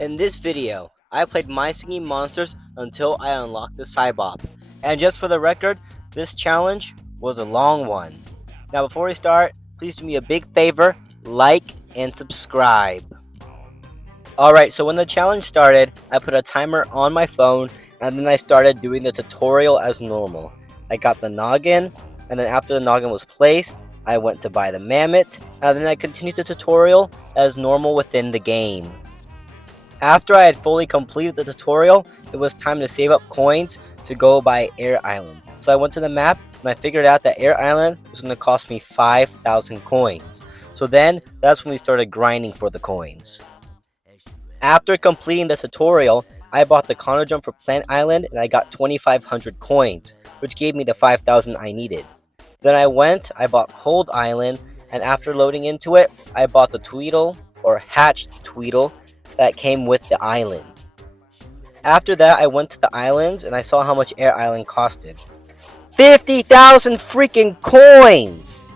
In this video, I played My Singing Monsters until I unlocked the Cybop. And just for the record, this challenge was a long one. Now before we start, please do me a big favor, like and subscribe. Alright, so when the challenge started, I put a timer on my phone and then I started doing the tutorial as normal. I got the noggin, and then after the noggin was placed, I went to buy the mammoth, and then I continued the tutorial as normal within the game. After I had fully completed the tutorial, it was time to save up coins to go by Air Island. So I went to the map and I figured out that Air Island was going to cost me 5,000 coins. So then, that's when we started grinding for the coins. After completing the tutorial, I bought the Cono Jump for Plant Island and I got 2,500 coins, which gave me the 5,000 I needed. Then I bought Cold Island, and after loading into it, I bought the Tweedle, or hatched Tweedle, that came with the island. After that, I went to the islands and I saw how much Air Island costed. 50,000 freaking coins!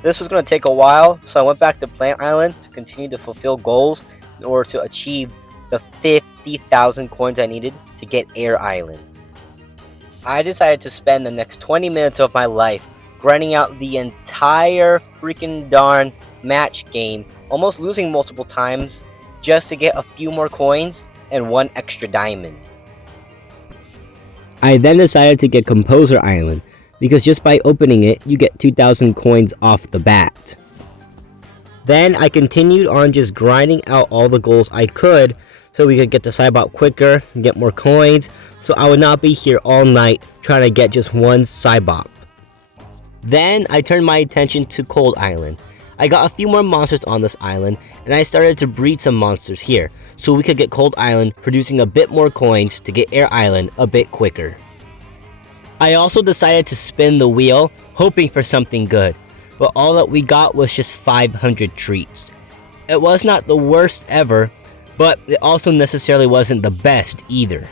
This was going to take a while, so I went back to Plant Island to continue to fulfill goals in order to achieve the 50,000 coins I needed to get Air Island. I decided to spend the next 20 minutes of my life grinding out the entire freaking darn match game, almost losing multiple times, just to get a few more coins and one extra diamond. I then decided to get Composer Island, because just by opening it, you get 2,000 coins off the bat. Then I continued on just grinding out all the goals I could, so we could get the Cybop quicker and get more coins, so I would not be here all night trying to get just one Cybop. Then I turned my attention to Cold Island. I got a few more monsters on this island, and I started to breed some monsters here, so we could get Cold Island, producing a bit more coins to get Air Island a bit quicker. I also decided to spin the wheel, hoping for something good, but all that we got was just 500 treats. It was not the worst ever, but it also necessarily wasn't the best either.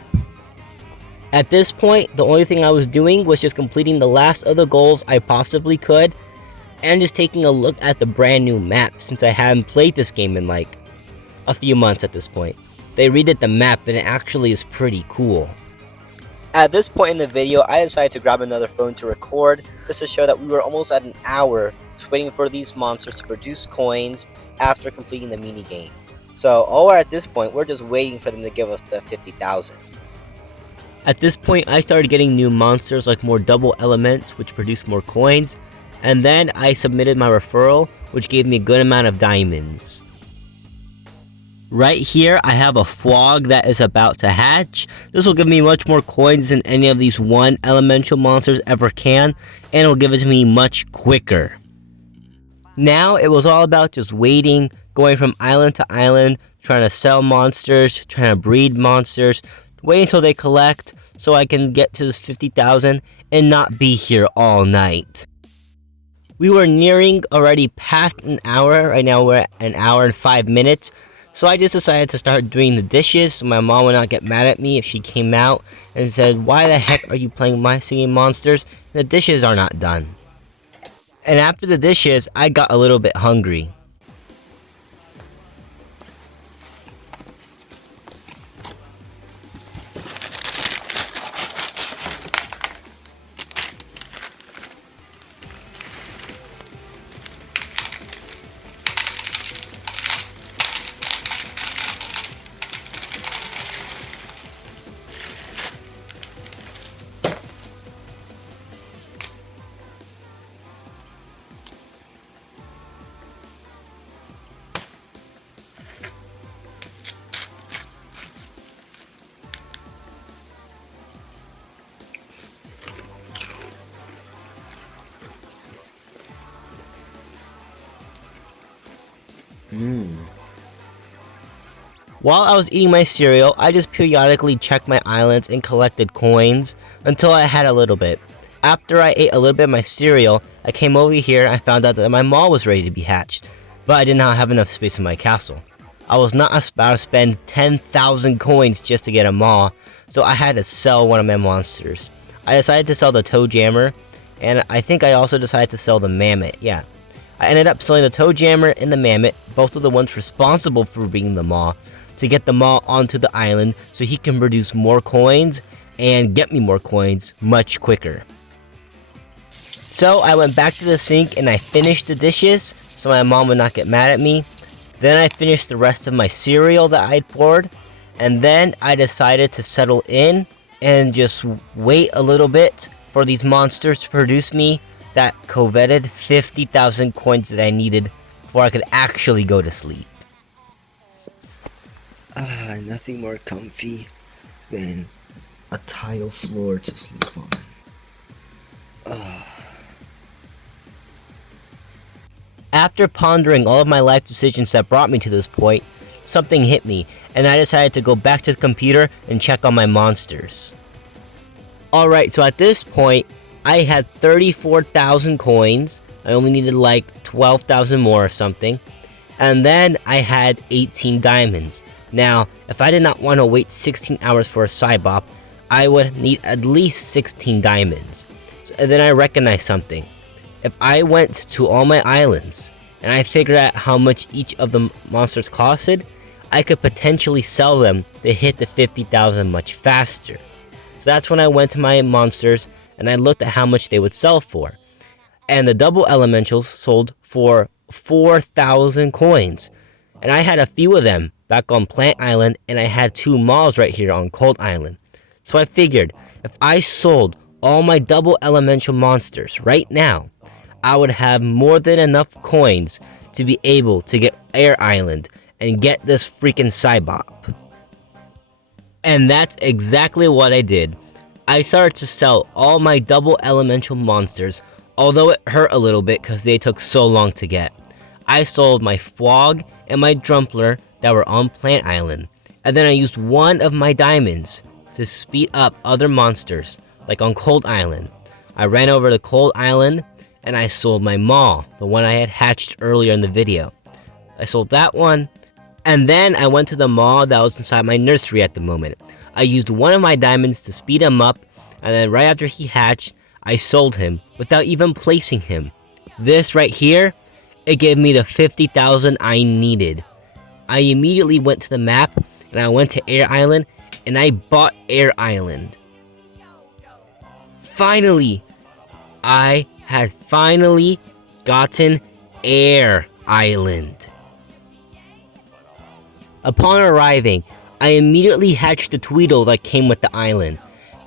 At this point, the only thing I was doing was just completing the last of the goals I possibly could, and just taking a look at the brand new map, since I haven't played this game in like a few months at this point. They redid the map and it actually is pretty cool. At this point in the video, I decided to grab another phone to record, just to show that we were almost at an hour just waiting for these monsters to produce coins after completing the minigame. So all we're at this point, we're just waiting for them to give us the 50,000. At this point, I started getting new monsters like more double elements, which produce more coins, and then I submitted my referral, which gave me a good amount of diamonds. Right here, I have a frog that is about to hatch. This will give me much more coins than any of these one elemental monsters ever can, and it will give it to me much quicker. Now, it was all about just waiting, going from island to island, trying to sell monsters, trying to breed monsters, wait until they collect so I can get to this 50,000 and not be here all night. We were nearing already past an hour. Right now we're at an hour and 5 minutes. So I just decided to start doing the dishes so my mom would not get mad at me if she came out and said, "Why the heck are you playing My Singing Monsters? The dishes are not done." And after the dishes, I got a little bit hungry. While I was eating my cereal, I just periodically checked my islands and collected coins until I had a little bit. After I ate a little bit of my cereal, I came over here and I found out that my mall was ready to be hatched, but I did not have enough space in my castle. I was not about to spend 10,000 coins just to get a maw, so I had to sell one of my monsters. I decided to sell the Toe Jammer, and I think I also decided to sell the Mammoth, yeah. I ended up selling the Toe Jammer and the Mammoth, both of the ones responsible for being the maw, to get them all onto the island so he can produce more coins and get me more coins much quicker. So I went back to the sink and I finished the dishes so my mom would not get mad at me. Then I finished the rest of my cereal that I'd poured, and then I decided to settle in and just wait a little bit for these monsters to produce me that coveted 50,000 coins that I needed before I could actually go to sleep. Nothing more comfy than a tile floor to sleep on. After pondering all of my life decisions that brought me to this point, something hit me, and I decided to go back to the computer and check on my monsters. Alright, so at this point, I had 34,000 coins. I only needed like 12,000 more or something. And then I had 18 diamonds. Now, if I did not want to wait 16 hours for a Cybop, I would need at least 16 diamonds. And then I recognized something. If I went to all my islands and I figured out how much each of the monsters costed, I could potentially sell them to hit the 50,000 much faster. So that's when I went to my monsters and I looked at how much they would sell for. And the double elementals sold for 4,000 coins. And I had a few of them back on Plant Island, and I had 2 malls right here on Cold Island. So I figured, if I sold all my double elemental monsters right now, I would have more than enough coins to be able to get Air Island and get this freaking Cybop. And that's exactly what I did. I started to sell all my double elemental monsters, although it hurt a little bit because they took so long to get. I sold my Fwog and my Drumpler that were on Plant Island, and then I used one of my diamonds to speed up other monsters, like on Cold Island. I ran over to Cold Island and I sold my Maw, the one I had hatched earlier in the video. I sold that one, and then I went to the Maw that was inside my nursery at the moment. I used one of my diamonds to speed him up, and then right after he hatched, I sold him without even placing him. This right here, it gave me the 50,000 I needed. I immediately went to the map and I went to Air Island and I bought Air Island. Finally, I had finally gotten Air Island. Upon arriving, I immediately hatched the Tweedle that came with the island,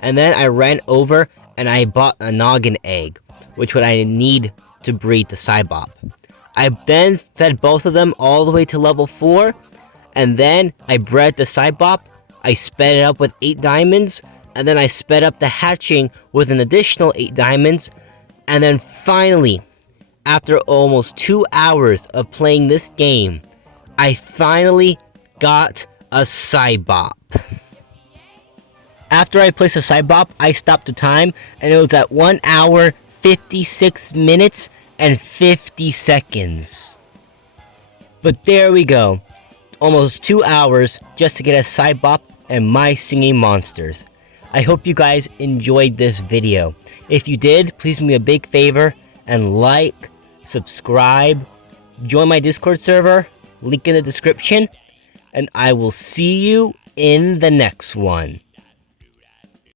and then I ran over and I bought a Noggin egg, which would I need to breed the Cybop. I then fed both of them all the way to level 4, and then I bred the Cybop. I sped it up with 8 diamonds, and then I sped up the hatching with an additional 8 diamonds, and then finally, after almost 2 hours of playing this game, I finally got a Cybop. After I placed a Cybop, I stopped the time, and it was at 1 hour, 56 minutes, and 50 seconds. But there we go. Almost 2 hours just to get a Cybop and my singing monsters. I hope you guys enjoyed this video. If you did, please do me a big favor and like, subscribe, join my Discord server, link in the description, and I will see you in the next one.